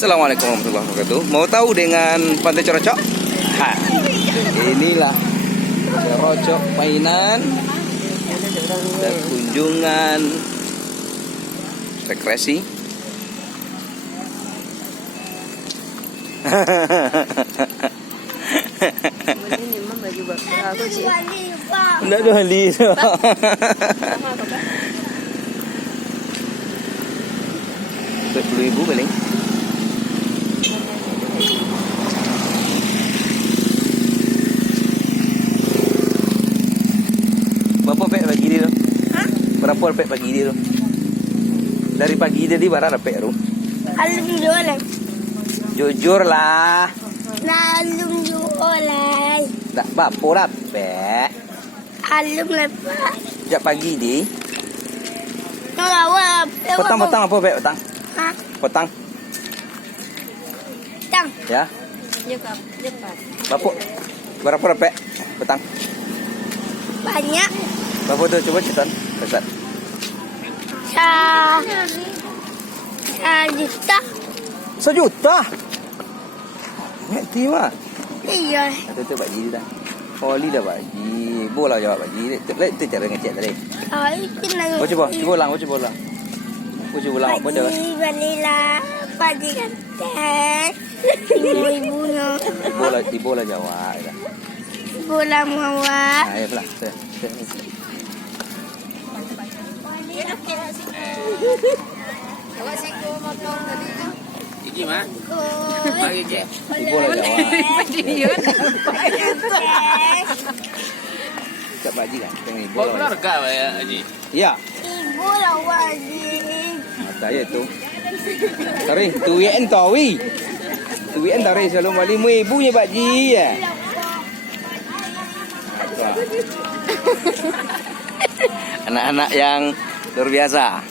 Assalamualaikum warahmatullahi wabarakatuh. Mau tahu dengan Pantai Corocok? Ha, inilah Corocok mainan dan kunjungan rekreasi. Enggak ada hali. Rp10.000 paling. Berapa pek pagi dia tu? Hah? Berapa pek pagi dia tu? Dari pagi dia di barang pek tu? Alum jualan. Jujur lah. Alum jualan. Tak apa lah pek. Alum lepas. Sejak pagi di. Ngawal. Petang apa pek petang? Hah? Petang. Tang. Ya. Cepat. Berapa pek petang? Banyak. Berapa tu coba cetan? Ustaz. Juta. 1 juta. Ngerti mah. Iya. Itu Pak Ji dah. Oli dah Pak Ji. Bola jawab Pak Ji. Itu cara ngecek tadi. Oh, itu nak. Coba ulang. Coba ulang apa dia? Balilah. Pagi ganteng. Ibu-ibunya. Di bola jawab dah. Bola mawar. Ayo pelan. Gigi mah? Gigi. Di bola jawab. Cak Pak Ji kan? Tengok Bawa bola. keluarga ya, Haji. Ya. Ibu lawajin. Mata ya tu. Tari, tuian tawi. Tuian tari selalu balik ibunya Pak Ji ya. Anak-anak yang luar biasa.